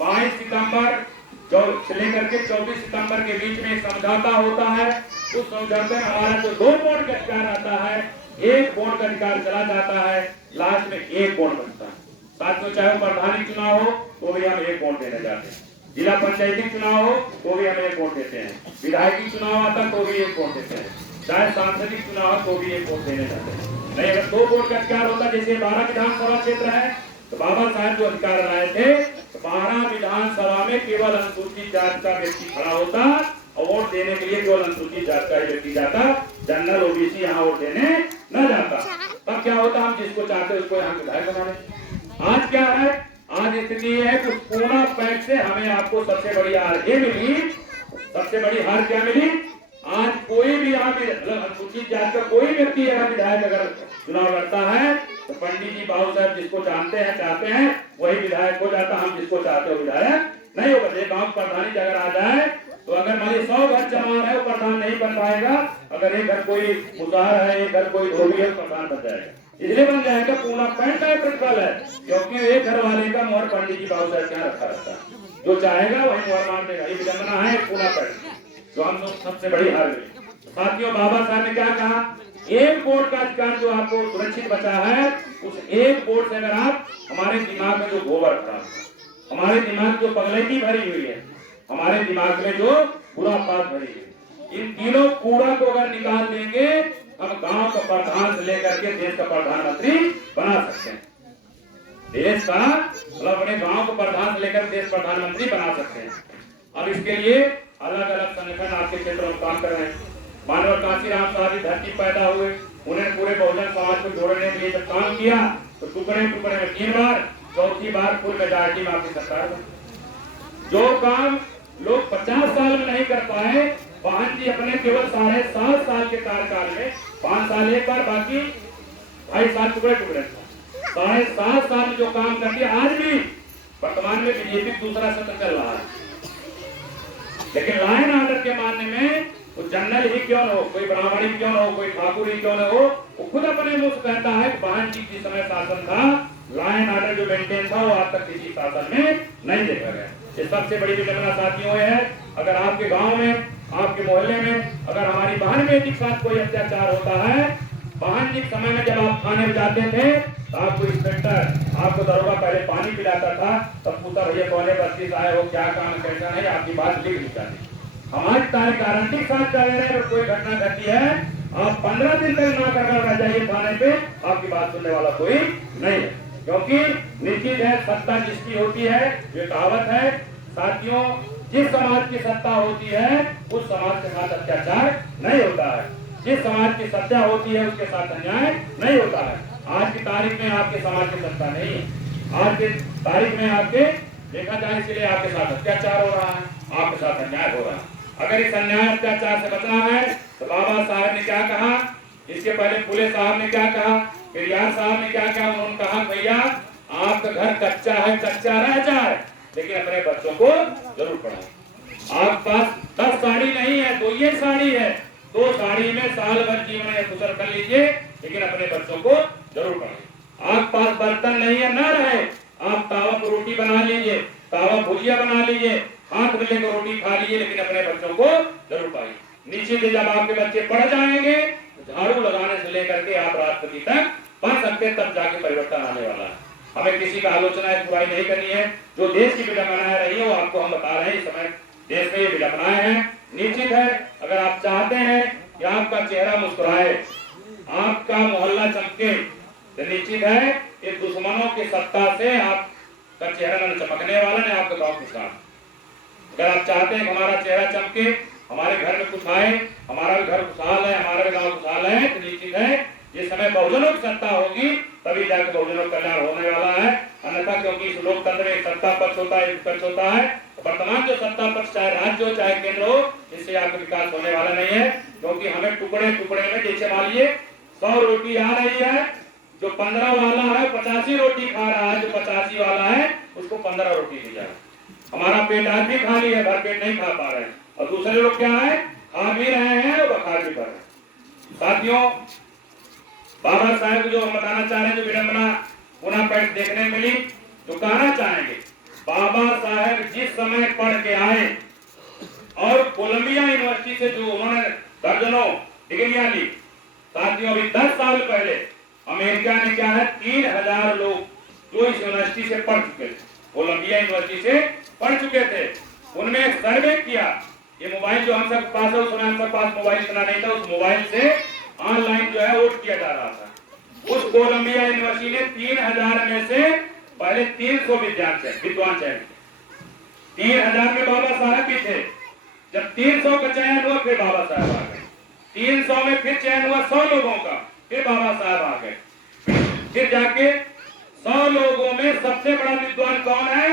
22 सितंबर से लेकर के 24 सितंबर के बीच में समझौता होता है। उस समझौते में हमारा जो 2 वोट का अधिकार आता है, 1 वोट का अधिकार चला जाता है, लास्ट में 1 वोट बचता है। साथियों चाहे प्रधानी चुनाव हो तो भी हम 1 वोट देने जाते हैं, जिला पंचायती चुनाव हो तो भी हम 1 वोट देते हैं, विधायकी चुनाव आता तो भी 1 वोट देते हैं, चाहे सांसदीय चुनाव हो तो भी 1 वोट देने जाते हैं। नहीं अगर 2 वोट का अधिकार होता, जैसे 12 विधानसभा क्षेत्र है, तो बाबा साहब जो अधिकार लाए थे, तो 12 विधानसभा में केवल अनुसूचित जाति का व्यक्ति खड़ा होता और वोट देने के लिए केवल अनुसूचित जाति का ही व्यक्ति जाता, जनरल ओबीसी यहाँ वोट देने न जाता। तब क्या होता, हम जिसको चाहते उसको यहाँ विधायक बना लेते। आज क्या है, आज स्थिति है कि पूना पैक्ट से हमें आपको सबसे बड़ी हार ये मिली, सबसे बड़ी हार क्या मिली, आज कोई भी यहाँ अनुसूचित जाति का कोई व्यक्ति अगर विधायक अगर चुनाव लड़ता है तो पंडित जी बाबू साहब जिसको चाहते हैं वही विधायक हो जाता, हम जिसको चाहते हो विधायक नहीं हो बचे। गांव प्रधानी अगर आ जाए तो अगर मान 100 घर चमार है वो प्रधान नहीं बन पाएगा। अगर एक घर कोई मुसार है, एक घर कोई धोबी है, प्रधान बन जाएगा। इसलिए बन जाएगा पूरा पैंट का प्रतिफल है, क्योंकि एक घर वाले का मोहर पंडित जी बाबू साहब के यहाँ रखा रहता है। जो चाहेगा वही मोहर मार देगा। ये विडंबना है पूरा पैंट, जो हम लोग सबसे बड़ी हार हुई। साथियों, बाबा साहब ने क्या कहा, एक वोट का अधिकार जो आपको सुरक्षित बचा है, उस एक वोट से अगर आप हमारे दिमाग में जो गोबर था, हमारे दिमाग जो पगलैती भरी हुई है, हमारे दिमाग में जो बुरा बात भरी है, इन तीनों कूड़ा को अगर निकाल देंगे, हम गांव का प्रधान से लेकर के देश का प्रधानमंत्री बना सकते हैं। देश का मतलब अपने गांव को प्रधान से लेकर देश प्रधानमंत्री बना सकते हैं। अब इसके लिए अलग अलग संगठन आपके क्षेत्र में काम कर रहे हैं। मानव काशीराम साहब धरती पैदा हुए, उन्हें पूरे बहुजन समाज को जोड़ने के लिए जब काम किया तो टुकड़े टुकड़े में 3 बार, चौथी बार फुल मेजॉरिटी में आपकी सरकार बनी। जो काम लोग 50 साल में नहीं कर पाए, वाहन जी अपने केवल 7.5 साल के कार्यकाल में, 5 साल एक बार, बाकी 2.5 साल टुकड़े टुकड़े, 7.5 साल में जो काम कर दिया, आज भी वर्तमान में बीजेपी दूसरा सत्र चल रहा है। लेकिन लाइन ऑर्डर के मानने में वो जनरल ही क्यों न हो, कोई ब्राह्मण ही क्यों न हो, कोई ठाकुर ही क्यों न हो, वो खुद अपने मुंह से कहता है कि बहन जी जिस समय शासन था, लाइन ऑर्डर जो मेंटेन था वो आज तक किसी शासन में नहीं देखा गया। ये सबसे बड़ी विडंबना साथियों है। अगर आपके गांव में, आपके मोहल्ले में अगर हमारी बहन बेटी के साथ कोई अत्याचार होता है, बहन जी के समय में जब आप थाने में जाते थे तो आपको इंस्पेक्टर, आपको दरोगा पहले पानी पिलाता था, तब पूछता भैया कौन बस्ती से आए हो, क्या काम कैसा है, आपकी बात लिख दी जाती। हमारी तारीख गारंटी के साथ चल रहे हैं, कोई घटना घटती है, आप 15 दिन तक ना कर जाइए थाने पे, आपकी बात सुनने वाला कोई नहीं है। क्योंकि निश्चित है सत्ता जिसकी होती है, ये कहावत है साथियों, जिस समाज की सत्ता होती है उस समाज के साथ अत्याचार नहीं होता है, जिस समाज की सत्ता होती है उसके साथ अन्याय नहीं होता है। आज की तारीख में आपके समाज की सत्ता नहीं है, आज की तारीख में आपके देखा जाए, इसलिए आपके साथ अत्याचार हो रहा है, आपके साथ अन्याय हो रहा है। अगर इस अन्याय अत्याचार से बचना है तो बाबा साहब ने क्या कहा, इसके पहले फुले साहब ने क्या कहा, पेरियार साहब ने क्या कहा, उन्होंने कहा भैया आपका घर कच्चा है, कच्चा रह जाए, लेकिन अपने बच्चों को जरूर पढ़ाओ। आपके पास 10 साड़ी नहीं है तो ये साड़ी है, 2 साड़ी में साल भर जीवन या गुजर कर लीजिए, लेकिन अपने बच्चों को जरूर पढ़ाओ। आपके पास बर्तन नहीं है, न रहे, आप तावा पर रोटी बना लीजिए, तावा भुजिया बना लीजिए, हाथ में लेकर रोटी खा लीजिए, लेकिन अपने बच्चों को जरूर पाइए। नीचे से जब आपके बच्चे पढ़ जाएंगे, झाड़ू लगाने से लेकर के आप राष्ट्रपति तक बन सकते, तब जाके परिवर्तन आने वाला है। हमें किसी का आलोचना बुराई नहीं करनी है। जो देश की विडंबनाएं रही है वो आपको हम बता रहे हैं। इस समय देश में ये विडंबनाएं हैं। निश्चित है अगर आप चाहते हैं कि आपका चेहरा मुस्कुराए, आपका मोहल्ला चमके, तो निश्चित है ये दुश्मनों की सत्ता से आपका चेहरा न चमकने वाला, न आपका गाँव किसान। अगर आप चाहते हैं कि हमारा चेहरा चमके, हमारे घर में कुछ आए, हमारा भी घर खुशहाल है, हमारा भी गांव खुशहाल है, तो निश्चित है ये समय बहुजनों की सत्ता होगी, तभी जाकर बहुजनों का कल्याण होने वाला है। अन्यथा क्योंकि इस लोकतंत्र में सत्ता पक्ष होता है, विपक्ष होता है, वर्तमान जो सत्ता पक्ष चाहे राज्य हो चाहे केंद्र हो, इससे आपका विकास होने वाला नहीं है। क्योंकि हमें टुकड़े टुकड़े में, जैसे मान लीजिए 100 रोटी आ रही है, जो 15 वाला है 85 रोटी खा रहा है, जो 85 वाला है उसको 15 रोटी दी जाए। हमारा पेट आज भी खाली है, भर पेट नहीं खा पा रहे हैं, और दूसरे लोग क्या है, खा भी रहे हैं और खा भी कर रहे हैं। साथियों, बाबा साहब जो हम बताना चाह रहे हैं, जो विडंबना पुनः पैठ देखने मिली, जो कहना चाहेंगे, बाबा साहब जिस समय पढ़ के आए और कोलंबिया यूनिवर्सिटी से जो उन्होंने दर्जनों डिग्रियां ली, साथियों अभी 10 साल पहले अमेरिका ने क्या है 3000 लोग जो इस यूनिवर्सिटी से पढ़ चुके थे, कोलंबिया यूनिवर्सिटी से पढ़ चुके थे, उनमें एक सर्वे किया। ये मोबाइल जो हम सब पास है, उस समय हम सब पास मोबाइल इतना नहीं था, उस मोबाइल से ऑनलाइन जो है वोट किया जा रहा था। उस कोलंबिया यूनिवर्सिटी ने 3000 में से पहले 300 विद्वान चयन, 3000 में बाबा साहब भी थे। जब 300 का चयन हुआ फिर बाबा साहब आ गए, 300 में फिर चयन हुआ 100 लोगों का, फिर बाबा साहब आ गए। फिर जाके 100 लोगों में सबसे बड़ा विद्वान कौन है?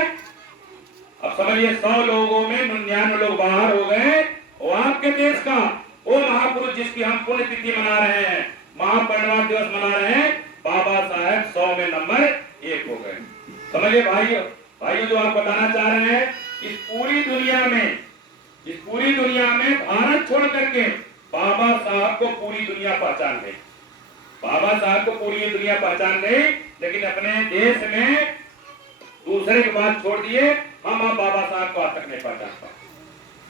अब समझिए 100 लोगों में 99 लोग बाहर हो गए। वो आपके देश का वो महापुरुष जिसकी हम पुण्यतिथि मना रहे हैं, महापरिनिर्वाण दिवस मना रहे हैं, बाबा साहब 100 में नंबर 1 हो गए। समझिए भाइयों, जो आप बताना चाह रहे हैं इस पूरी दुनिया में भारत छोड़ करके बाबा साहब को पूरी दुनिया पहचान गई। बाबा साहब को पूरी दुनिया पहचान गई, लेकिन अपने देश में दूसरे की बात छोड़ दिए। हम अब बाबा साहब को आज तक नहीं पहचान पाए।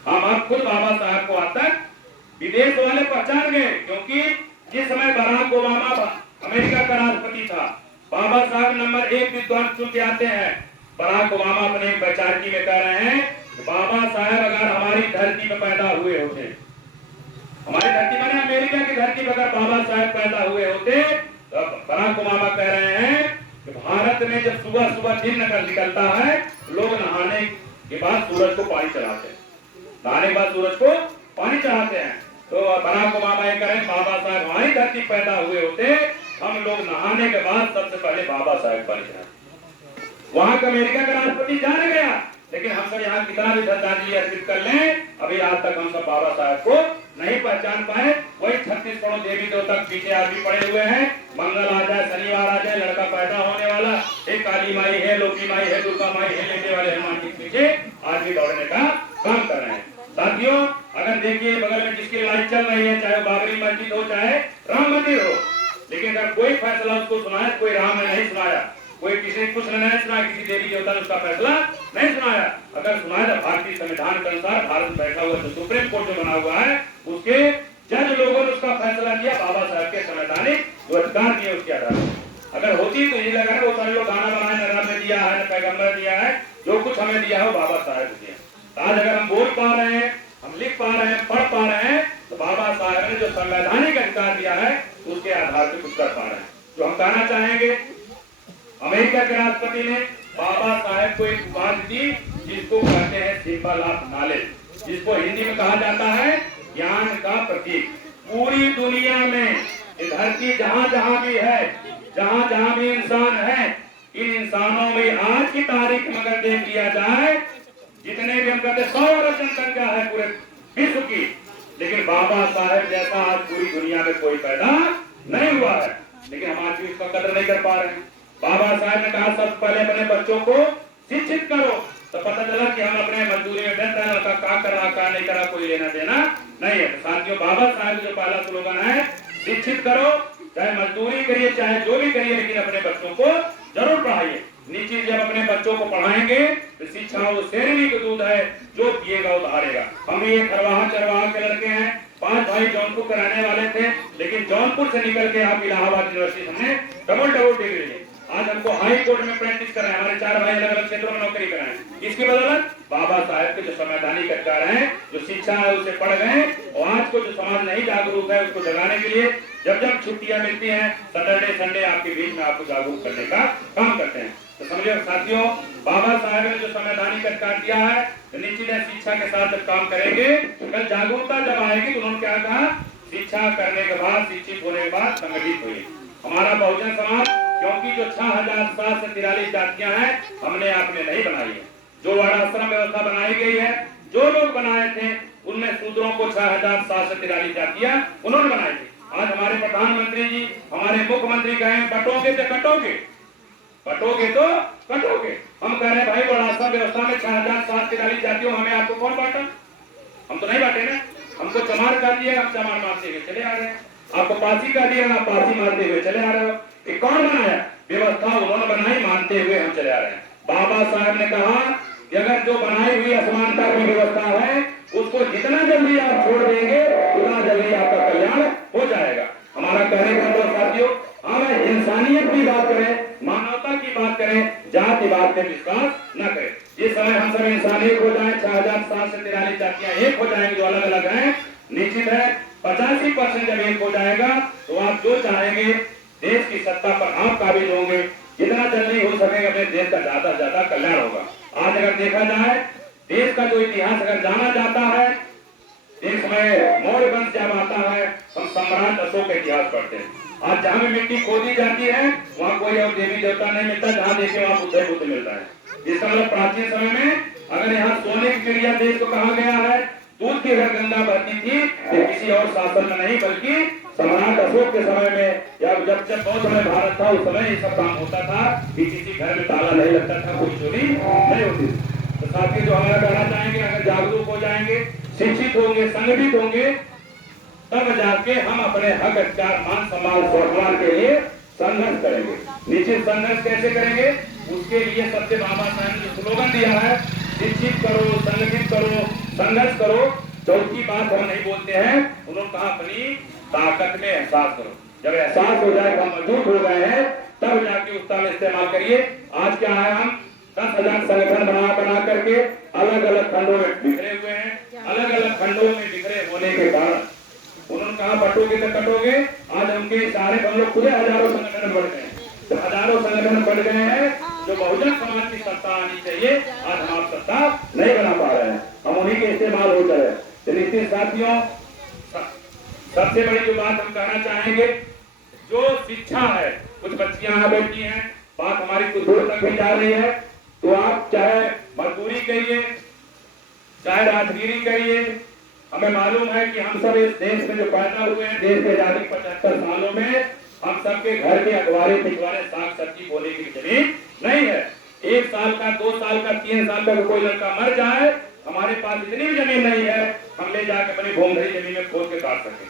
हम अब खुद बाबा साहब को आज तक विदेश वाले पहचान गए, क्योंकि जिस समय बराक ओबामा अमेरिका का राष्ट्रपति था, बाबा साहब नंबर 1 विद्वान चुन के आते हैं। बराक ओबामा अपने एक विचारकी में कह रहे हैं, बाबा साहब अगर हमारी धरती पर पैदा हुए होते, हमारी धरती माने अमेरिका की धरती पर अगर बाबा साहब पैदा हुए होते, तो बराक ओबामा कह रहे हैं कि भारत में जब सुबह सुबह दिन निकलता है, लोग नहाने के बाद सूरज को पानी चढ़ाते हैं, नहाने के बाद सूरज को पानी चढ़ाते हैं। तो बराक ओबामा ये करें, बाबा साहब हमारी धरती पैदा हुए होते, हम लोग नहाने के बाद सबसे पहले बाबा साहब पानी चढ़ाते। वहां का अमेरिका का राष्ट्रपति जान गया, लेकिन हम सब यहाँ कितना भी श्रद्धांजलि अर्पित कर लें, अभी आज तक हम सब बाबा साहब को नहीं पहचान पाए। वही 36 करोड़ देवी देवता पीछे आदमी पड़े हुए हैं। मंगल आ जाए, शनिवार आ जाए, लड़का पैदा होने वाला, एक काली माई है, लोकी माई है, दुर्गा माई है, लेने वाले हनुमान जी के पीछे आदमी दौड़ने का काम कर रहे हैं। साथियों, अगर देखिए बगल में जिसकी लड़ाई चल रही है, चाहे बाबरी मस्जिद हो, चाहे राम मंदिर हो, लेकिन अगर कोई फैसला उसको सुनाया, कोई राम ने नहीं सुनाया, कोई किसी कुछ नहीं सुना, किसी देवी देवता ने उसका फैसला नहीं सुनाया। अगर सुनाया तो भारतीय संविधान के अनुसार भारत बैठा हुआ जो सुप्रीम कोर्ट जो बना हुआ है, उसके जज लोगों ने उसका फैसला दिया, बाबा साहब के संवैधानिक जो अधिकार दिए उसके आधार पर। अगर होती तो ये लगा वो सारे लोग गाना बनाए, न राम ने दिया है, न पैगंबर दिया है, जो कुछ हमें दिया है वो बाबा साहब ने दिया। आज अगर हम बोल पा रहे हैं, हम लिख पा रहे हैं, पढ़ पा रहे हैं, तो बाबा साहब ने जो संवैधानिक अधिकार दिया है उसके आधार पर कुछ कर पा रहे हैं। जो हम कहना चाहेंगे, अमेरिका के राष्ट्रपति ने बाबा साहब को एक उपाधि दी, जिसको कहते हैं सिंबल ऑफ नॉलेज, जिसको हिंदी में कहा जाता है ज्ञान का प्रतीक। पूरी दुनिया में धरती जहां जहां भी है, जहां जहां भी इंसान है, इन इंसानों में आज की तारीख में अगर देख लिया जाए, जितने भी हम कहते 100 अरब जनसंख्या है पूरे विश्व की, लेकिन बाबा साहब जैसा आज पूरी दुनिया में कोई पैदा नहीं हुआ है। लेकिन हम आज भी इसका कदर नहीं कर पा रहे हैं। बाबा साहब ने कहा सबसे पहले अपने बच्चों को शिक्षित करो, तो पता चला कि हम अपने मजदूरी में व्यस्त है, लड़का क्या कर रहा क्या नहीं करा कोई लेना देना नहीं है। तो साथियों, बाबा साहब जो पहला स्लोगन है, शिक्षित करो, चाहे मजदूरी करिए चाहे जो भी करिए, लेकिन अपने बच्चों को जरूर पढ़ाइए। नीचे जब अपने बच्चों को पढ़ाएंगे तो शिक्षा वो शेरनी का दूध है, जो पिएगा वो धारेगा। हम ये खरवाहा चरवाहा के लड़के हैं, 5 भाई जौनपुर के रहने वाले थे, लेकिन जौनपुर से निकल के आप इलाहाबाद यूनिवर्सिटी हमने डबल डिग्री ली। आज हमको हाई कोर्ट में प्रैक्टिस कर रहे हैं, हमारे 4 भाई अलग अलग क्षेत्रों में नौकरी कर रहे हैं। इसकी बदौलत बाबा साहब के जो संवैधानिक अधिकार हैं, जो शिक्षा है उसे पढ़ गए, और आज को जो समाज नहीं जागरूक है उसको जगाने के लिए जब जब छुट्टियां मिलती हैं, सैटरडे संडे आपके बीच में आपको जागरूक करने का काम करते हैं। तो समझिए साथियों, बाबा साहब ने जो संवैधानिक अधिकार दिया है, तो निश्चित है शिक्षा के साथ जब काम करेंगे, कल जागरूकता जब आएगी, तो उन्होंने क्या कहा, शिक्षा करने के बाद, शिक्षित होने के बाद संगठित हुई। हमारा बहुजन समाज, क्योंकि जो 6743 जातियां हैं, हमने आपने नहीं बनाई है। जो वर्णाश्रम व्यवस्था बनाई गई है, जो लोग बनाए थे, उनमें शूद्रों को 6743 जातियां उन्होंने बनाई थी। आज हमारे प्रधानमंत्री जी, हमारे मुख्यमंत्री कहें बटोगे तो कटोगे, बटोगे तो कटोगे। हम कह रहे हैं भाई वर्णाश्रम व्यवस्था में 6743 जातियों, हमें आपको कौन बांटा? हम तो नहीं बांटे ना। हमको चमार कर दिया, हम चमार मारते हुए चले आ रहे हैं। आपको पासी कर दिया, आप पासी मारते हुए चले आ रहे हो। ये कौन बनाया? व्यवस्था उन्होंने बनाई, मानते हुए हम चले आ रहे हैं। बाबा साहब ने कहा कि अगर जो बनाई हुई असमानता की व्यवस्था है, उसको जितना जल्दी आप छोड़ देंगे, उतना जल्दी आपका कल्याण हो जाएगा। हमारा कहने का मतलब साथियों, हमें इंसानियत की बात करें, मानवता की बात करें, जातिवाद पे विश्वास न करें। जिस समय हम सब इंसान एक हो जाए, 6743 जातियां एक हो जाएंगी जो अलग अलग हैं, निश्चित है 85% जब एक हो जाएगा, तो आप जो चाहेंगे देश की सत्ता पर आप काबिज होंगे। जितना जल्दी हो सकेगा अपने देश का ज्यादा से ज्यादा कल्याण होगा। आज अगर देखा जाए, देश का जो इतिहास अगर जाना जाता है, देश में मौर्य वंश जब आता है, हम सम्राट अशोक का इतिहास पढ़ते हैं। आज जहाँ में मिट्टी खोदी जाती है, वहाँ कोई और देवी देवता नहीं मिलता, जहाँ देखे वहाँ बुद्ध मिलता है। इसका मतलब प्राचीन समय में अगर यहाँ सोने की चिड़िया देश को कहा गया है, दूध की अगर गंगा बहती थी, तो किसी और शासन में नहीं, बल्कि सम्राट अशोक के समय में, या जब बहुत समय भारत था उस समय ये सब काम होता था कि किसी घर में ताला नहीं लगता था, कोई चोरी नहीं होती। तो साथी जो हमारा कहना चाहेंगे, अगर जागरूक हो जाएंगे, शिक्षित होंगे, संगठित होंगे, तब जाके हम अपने हक अधिकार मान सम्मान स्वाभिमान के लिए संघर्ष करेंगे। निश्चित संघर्ष कैसे करेंगे, उसके लिए सबसे बाबा साहब ने स्लोगन दिया है, शिक्षित करो, संगठित करो, संघर्ष करो। चौथी बात हम नहीं बोलते हैं, उन्होंने कहा अपनी ताकत में एहसास करो। जब एहसास हो जाए कि हम मजबूत हो गए हैं, तब जाके उसका इस्तेमाल करिए। आज क्या है, हम 10,000 संगठन बना करके अलग अलग खंडों में बिखरे हुए हैं। अलग अलग खंडों में बिखरे होने के कारण उन्होंने कहा बटोगे तो कटोगे। आज उनके सारे हम लोग खुले हजारों संगठन बढ़ गए हैं। तो हजारों संगठन बढ़ गए हैं, जो बहुजन समाज की सत्ता आनी चाहिए, आज हम आप सत्ता नहीं बना पा रहे हैं, हम उन्हीं के इस्तेमाल हो जाए। तो निश्चित साथियों, सबसे बड़ी जो बात हम कहना चाहेंगे, जो शिक्षा है, कुछ बच्चियां यहाँ बैठी हैं, बात हमारी कुछ दूर तक भी जा रही है, तो आप चाहे मजदूरी करिए, चाहे राजगिरी करिए, हमें मालूम है कि हम सब इस देश में जो पैदा हुए हैं, देश के आजादी 75 सालों में हम सबके घर के अखबारे पिछवाड़े साग सब्जी बोने की जमीन नहीं है। 1 साल का, 2 साल का, 3 साल का कोई लड़का मर जाए, हमारे पास इतनी भी जमीन नहीं है हम ले जाके अपनी भूमधरी जमीन में खोद के काट सके।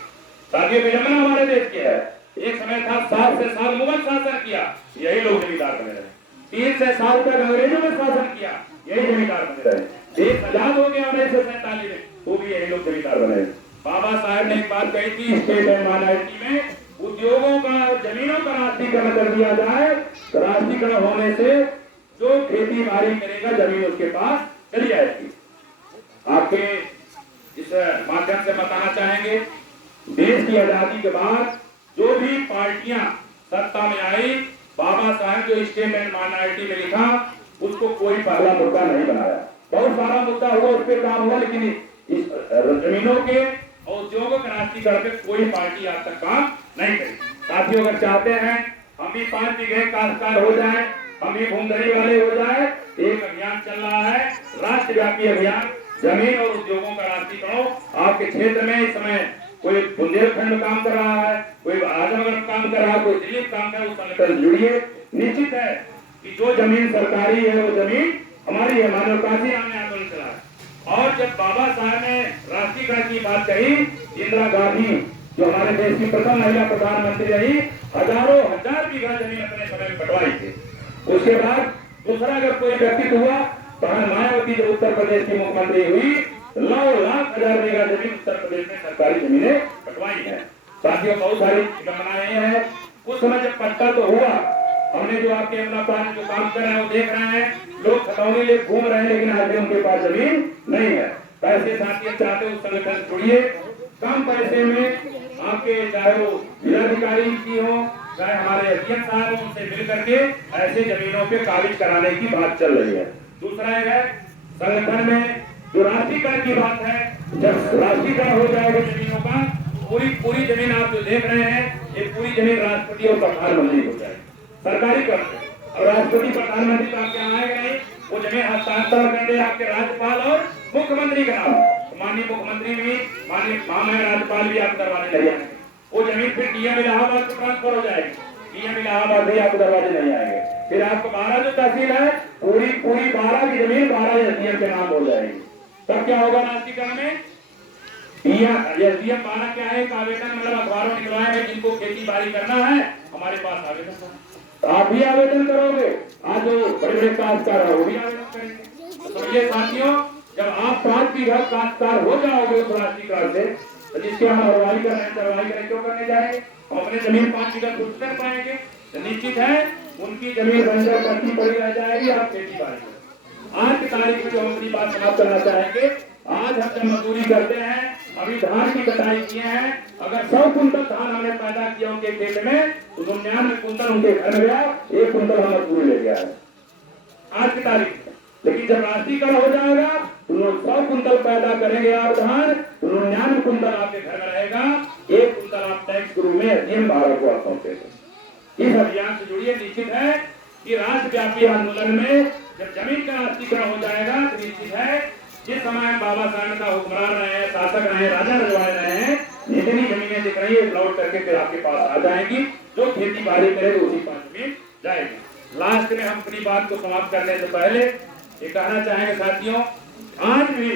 साथियों, विडंबना हमारे देश की है। एक समय था 7 से साल मुगल शासन किया, यही लोग जमींदार बने रहे। 3 से साल तक अंग्रेजों ने शासन किया, यही जमींदार बने रहे। देश आजाद हो गया 1947 में, वो भी यही लोग जमींदार बने। बाबा साहब ने एक बात कही थी, स्टेट एंड माइनॉरिटी में उद्योगों का और जमीनों का राष्ट्रीयकरण कर दिया जाए, तो राष्ट्रीयकरण होने से जो खेती बाड़ी करेगा जमीन उसके पास चली जाएगी। आपके इस माध्यम से बताना चाहेंगे, देश की आजादी के बाद जो भी पार्टियां सत्ता में आई, बाबा साहब जो स्टेट एंड माइनॉरिटी में लिखा, उसको कोई पहला मुद्दा नहीं बनाया। बहुत सारा मुद्दा हुआ, उस पर काम हुआ, लेकिन इस जमीनों के औद्योगिक राष्ट्रीयकरण पे कोई पार्टी आज तक काम नहीं करी। साथियों, अगर चाहते हैं हम भी 5 बीघे काश्तकार हो जाए, हम भी भूमधरी वाले हो जाए, एक अभियान चल रहा है, राष्ट्रव्यापी अभियान जमीन और उद्योगों का राष्ट्रीयकरण। आपके क्षेत्र में इस समय कोई बुंदेलखंड में काम कर रहा है, कोई आजमगढ़ में काम कर रहा है, कोई दिल्ली में काम कर रहा है, उस संगठन से जुड़िए। निश्चित है कि जो जमीन सरकारी है वो जमीन हमारी है। मानव काजी हमने आंदोलन चलाया, और जब बाबा साहब ने राष्ट्रीयकरण की बात कही, इंदिरा गांधी जो हमारे देश की प्रथम महिला प्रधानमंत्री रही, हजारों हजार बीघा जमीन अपने समय में बंटवाई थी। उसके बाद दूसरा अगर कोई व्यक्तित्व हुआ, बहन मायावती जो उत्तर प्रदेश की मुख्यमंत्री हुई, 9 लाख हजार बीघा जमीन उत्तर प्रदेश में सरकारी जमीनें बंटवाई है। साथियों, बहुत सारी विडंबनाएं हैं। उस समय जब पट्टा तो हुआ, हमने जो आपके यमुना पार जो काम कर रहे हैं वो देख रहे हैं, लोग खतौनी ले घूम रहे हैं, लेकिन आज भी उनके पास जमीन नहीं है। पैसे साथी चाहते उस संगठन से जुड़िए, कम पैसे में आपके चाहे वो जिलाधिकारी की हो, चाहे हमारे एसडीएम साहब हो, उनसे मिल करके ऐसे जमीनों पे काबिज कराने की बात चल रही है। दूसरा है संगठन में जो राष्ट्रीयकरण की बात है, जब राष्ट्रीयकरण हो जाएगा जमीनों का, पूरी जमीन आप जो देख रहे हैं, ये पूरी जमीन राष्ट्रपति और प्रधानमंत्री हो जाएगी, सरकारी कर। और राष्ट्रपति प्रधानमंत्री तो आपके यहाँ आएगा नहीं, वो जमीन हस्तांतरण कर दे आपके राज्यपाल और मुख्यमंत्री का नाम। माननीय मुख्यमंत्री भी, माननीय महामहिम राज्यपाल भी आप दरवाजे नहीं आएंगे। वो जमीन फिर डीएम इलाहाबाद को ट्रांसफर हो जाएगी, डीएम इलाहाबाद भी आपको दरवाजे नहीं आएंगे। फिर आपको 12 जो तहसील है, पूरी 12 की जमीन 12 एसडीएम के नाम हो जाएगी। तब क्या होगा राष्ट्रीयकरण में? एसडीएम 12 क्या है, आवेदन मतलब अखबारों निकलवाएंगे, जिनको खेती बाड़ी करना है हमारे पास आवेदन करो, तो आप भी आवेदन करोगे। आज जो बड़े बड़े काश्तकार है वो भी आवेदन करेंगे। तो ये साथियों, जब आप 5 बीघा काश्तकार हो जाओगे उस राष्ट्रीयकरण से, तो जिसके हम अगुवाई कर रहे हैं, चरवाही करें, क्यों करने जाएंगे? हम अपने जमीन 5 बीघा खुद कर पाएंगे, तो निश्चित है उनकी जमीन बंजर पट्टी पड़ी रह जाएगी, आप खेती बाड़ी करें। आज की तारीख में जो हम अपनी बात समाप्त करना चाहेंगे, आज हम जब मजदूरी करते हैं, अभी धान की कटाई किए हैं, अगर 100 कुंटल धान हमने पैदा किया उनके खेत में, तो 99 कुंटल उनके घर में गया, 1 कुंटल हम मजदूरी ले गया है आज की तारीख में। लेकिन जब राष्ट्रीयकरण हो जाएगा तो लोग 100 कुंटल पैदा करेंगे आप धान, तो 99 कुंटल आपके घर में रहेगा, 1 कुंटल आप टैक्स के रूप में एसडीएम भारत को आप पहुंचेगा। इस अभियान से जुड़िए। निश्चित है कि राष्ट्रव्यापी आंदोलन में जब जमीन का राष्ट्रीयकरण हो जाएगा, तो निश्चित है जिस समय बाबा साहब का हुक्मरान रहे हैं, शासक रहे हैं, राजा रजवाए रहे हैं, जितनी जमीनें दिख रही है लौट करके फिर आपके पास आ जाएंगी। जो खेती बाड़ी करे तो उसी पास जमीन जाएगी। लास्ट में हम अपनी बात को समाप्त करने से पहले ये कहना चाहेंगे साथियों, आज भी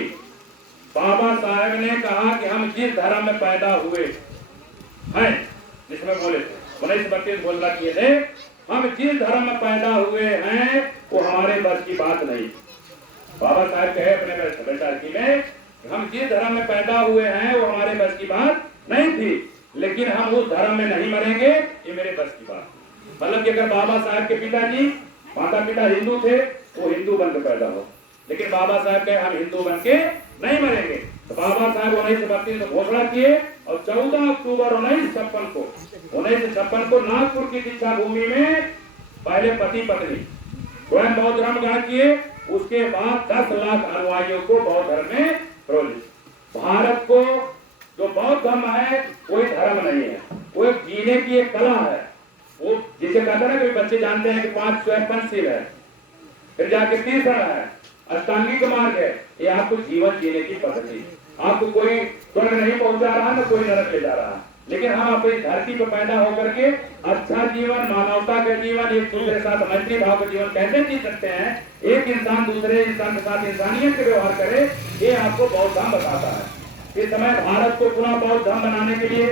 बाबा साहेब ने कहा कि हम जिस धर्म में पैदा हुए हैं, जिसमें बोले थे 1932 घोषणा किए थे, हम जिस धर्म में पैदा हुए हैं वो हमारे बस की बात नहीं। बाबा साहब कहे अपने बैसाखी में, हम जिस धर्म में पैदा हुए हैं वो हमारे बस की बात नहीं थी, लेकिन हम उस धर्म में नहीं मरेंगे, ये मेरे बस की बात। मतलब कि अगर बाबा साहब के पिताजी माता पिता हिंदू थे, वो हिंदू बनकर पैदा हो, लेकिन बाबा साहब कहे हम हिंदू बन के नहीं मरेंगे। तो बाबा साहब 1932 में घोषणा किए और 14 अक्टूबर 1956 को नागपुर की दीक्षा भूमि में पहले पति पत्नी स्वयं बौद्ध धर्म ग्रहण किए। उसके बाद 10 लाख अनुयायियों को बौद्ध धर्म में प्रवेश। भारत को जो बौद्ध धर्म है कोई धर्म नहीं है, वो एक जीने की एक कला है। वो जिसे कहते हैं ना, बच्चे जानते हैं कि 5 स्वयं पंचशील है, फिर जाके तीसरा है अष्टांगिक मार्ग है। ये आपको जीवन जीने की पद्धति, आपको कोई स्वर्ग नहीं पहुंचा रहा, न कोई नरक ले जा रहा, लेकिन हम अपनी धरती पर पैदा होकर के अच्छा जीवन, मानवता का जीवन, एक दूसरे के साथ मैत्री भाव का जीवन कैसे जी सकते हैं, एक इंसान दूसरे इंसान के साथ इंसानियत के व्यवहार करे, ये आपको बौद्ध धर्म बताता है। इस समय भारत को पुनः बौद्ध धर्म बनाने के लिए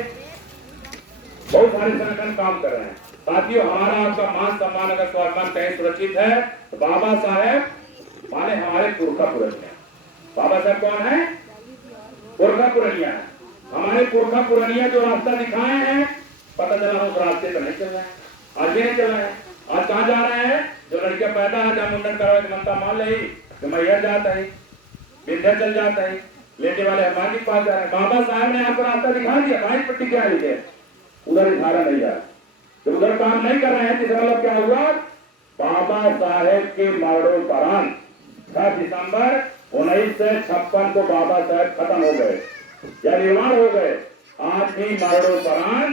बहुत सारे संगठन काम कर रहे हैं। साथियों, हमारा आपका मान सम्मान अगर स्वाभिमान कहीं सुरक्षित है तो बाबा साहेब माने हमारे पुरखा पुरनिया। बाबा साहब कौन है? पुरखा पुरनिया है। हमारे पुरखा पुरनिया जो रास्ता दिखाए हैं, पता चला उस रास्ते पर नहीं चल रहे हैं, आज भी नहीं चल रहे हैं। आज कहाँ जा रहे हैं? जो लड़कियां पैदा है, जहाँ मुंडन करवा के मनता मान ली, तो मैया जाता है, विंध्याचल जाता है, लेटे वाले हमारे पास जा रहे हैं। बाबा साहब ने आपको रास्ता दिखा दिया, 22 पट्टी क्या लिखे, उधर इशारा नहीं जा रहा, तो उधर काम नहीं कर रहे हैं। इसका मतलब क्या हुआ? बाबा साहेब के मरणोपरांत 6 दिसंबर 1956 को बाबा साहेब खत्म हो गए या निर्माण हो गए। आज भी मरणोपरांत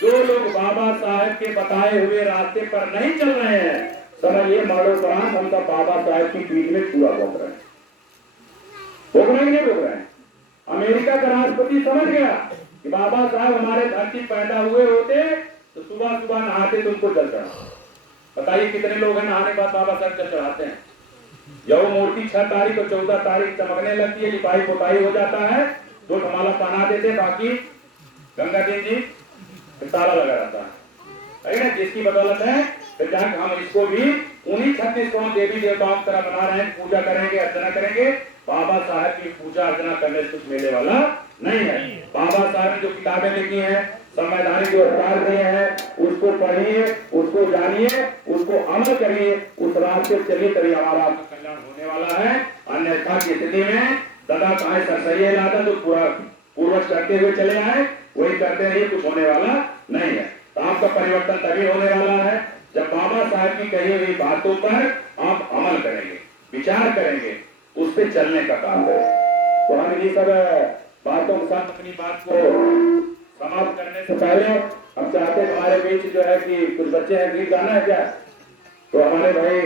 जो लोग बाबा साहेब के बताए हुए रास्ते पर नहीं चल रहे हैं, समझिए मरणोपरांत हम सब बाबा साहेब की पीठ में चूड़ा भोग रहे हैं। भोग रहे हैं, नहीं भोग रहे हैं? अमेरिका का राष्ट्रपति समझ गया कि बाबा साहब हमारे धरती पैदा हुए होते तो सुबह सुबह नहाते तो उनको जल चढ़ा। बताइए कितने लोग हैं नहाने के बाद बाबा साहब जल चढ़ाते हैं? जब वो मूर्ति 6 तारीख और 14 तारीख चमकने लगती है, लिपाई पोताई हो जाता है, तो माला पहना देते, बाकी गंगा देव जी ताला लगा रहता है ना, जिसकी बदौलत है। फिर जाकर हम इसको भी उन्हीं 36 करोड़ देवी देवताओं की तरह बना रहे हैं, पूजा करेंगे, अर्चना करेंगे। बाबा साहब की पूजा अर्चना करने से कुछ मिलने वाला नहीं है। बाबा साहब ने जो किताबें लिखी हैं, संवैधानिक जो अधिकार दिए हैं, उसको पढ़िए, उसको जानिए, उसको अमल करिए, उस रास्ते से चलिए, तभी हमारा आपका कल्याण होने वाला है। अन्यथा की स्थिति में सदा कहा सरसैया लादा तो पूरा पूर्वज करते हुए चले आए, वही करते रहिए, कुछ होने वाला नहीं है। तो आपका परिवर्तन तभी होने वाला है जब बाबा साहब की कही हुई बातों पर आप अमल करेंगे, विचार करेंगे, उस पर चलने का काम करें। तो हम इन्हीं सब बातों के साथ अपनी बात को समाप्त करने से पहले हम चाहते हैं हमारे बीच जो है कि कुछ बच्चे हैं, गीत गाना है क्या? तो हमारे भाई